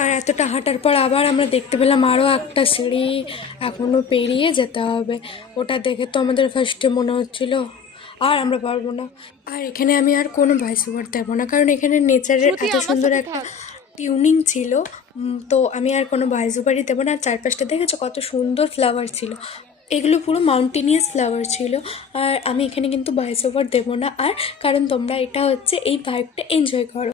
আর এতটা হাঁটার পর আবার আমরা দেখতে পেলাম আরও একটা সিঁড়ি এখনও পেরিয়ে যেতে হবে। ওটা দেখে তো আমাদের ফার্স্টে মনে হচ্ছিল আর আমরা পারবো না। আর এখানে আমি আর কোনো ভয়েস ওভার দেবো না, কারণ এখানে নেচারের এত সুন্দর একটা টিউনিং ছিল। তো আমি আর কোনো ভয়েস ওভারই দেবো না। আর চারপাশটা দেখেছো কত সুন্দর ফ্লাওয়ার ছিল, এগুলো পুরো মাউন্টেনিয়াস ফ্লাওয়ার ছিল। আর আমি এখানে কিন্তু ভয়েস ওভার দেবো না, আর কারণ তোমরা এটা হচ্ছে এই ভাইবটা এনজয় করো।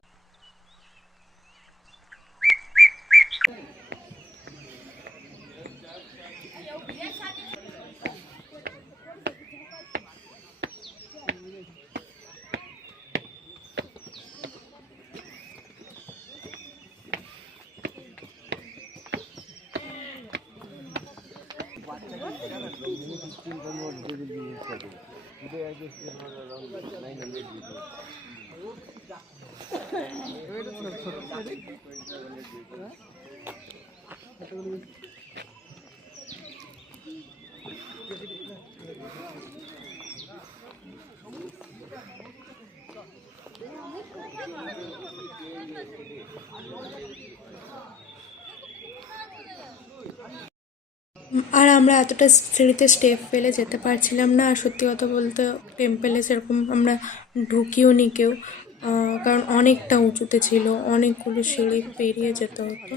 আর আমরা এতটা সিঁড়িতে স্টেপ ফেলে যেতে পারছিলাম না। আর সত্যি কথা বলতে টেম্পেলে সেরকম আমরা ঢুকিও নি কেউ, কারণ অনেকটা উঁচুতে ছিল, অনেকগুলো সিঁড়ি পেরিয়ে যেতে হতো।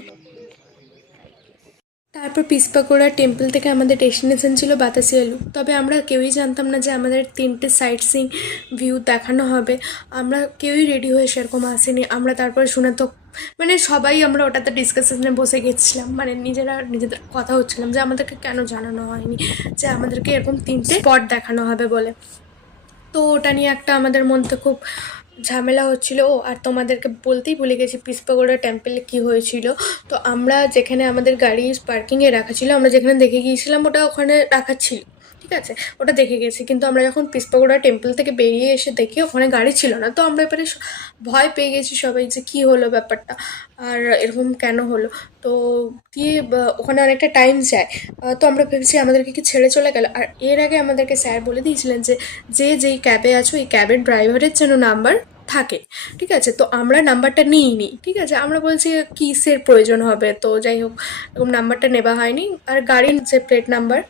তারপর পিসপাকোড়া টেম্পল থেকে আমাদের ডেস্টিনেশন ছিল বাতাসি আলু। তবে আমরা কেউই জানতাম না যে আমাদের 3টে সাইট সিইং ভিউ দেখানো হবে। আমরা কেউই রেডি হয়ে সেরকম আসেনি। আমরা তারপরে শুনে তো মানে সবাই আমরা ওটাতে ডিসকাশনে বসে গেছিলাম, মানে নিজেদের কথা হচ্ছিলাম যে আমাদেরকে কেন জানানো হয়নি যে আমাদেরকে এরকম 3টে স্পট দেখানো হবে বলে। তো ওটা নিয়ে একটা আমাদের মধ্যে খুব ঝামেলা হচ্ছিল। আর তোমাদেরকে বলতেই ভুলে গেছি পিসপাগোড়া টেম্পলে কি হয়েছিল। তো আমরা যেখানে আমাদের গাড়ি পার্কিংয়ে রাখা ছিল, আমরা যেখানে দেখে গিয়েছিলাম ওটা ওখানে রাখা ছিল, ঠিক আছে, ওটা দেখে গেছি। কিন্তু আমরা যখন পিসপাগোড়া টেম্পল থেকে বেরিয়ে এসে দেখি ওখানে গাড়ি ছিল না। তো আমরা এবারে ভয় পেয়ে গেছি সবাই যে কী হলো ব্যাপারটা, আর এরকম কেন হলো। তো দিয়ে ওখানে অনেকটা টাইম যায়। তো আমরা ভেবেছি আমাদেরকে কি ছেড়ে চলে গেল। আর এর আগে আমাদেরকে স্যার বলে দিয়েছিলেন যে যেই ক্যাবে আছো এই ক্যাবের ড্রাইভারের যেন নাম্বার থাকে, ঠিক আছে। তো আমরা নাম্বারটা নিইনি, ঠিক আছে, আমরা বলছি কিসের প্রয়োজন হবে। তো যাই হোক এরকম নাম্বারটা নেওয়া হয়নি। আর গাড়ির যে প্লেট নাম্বার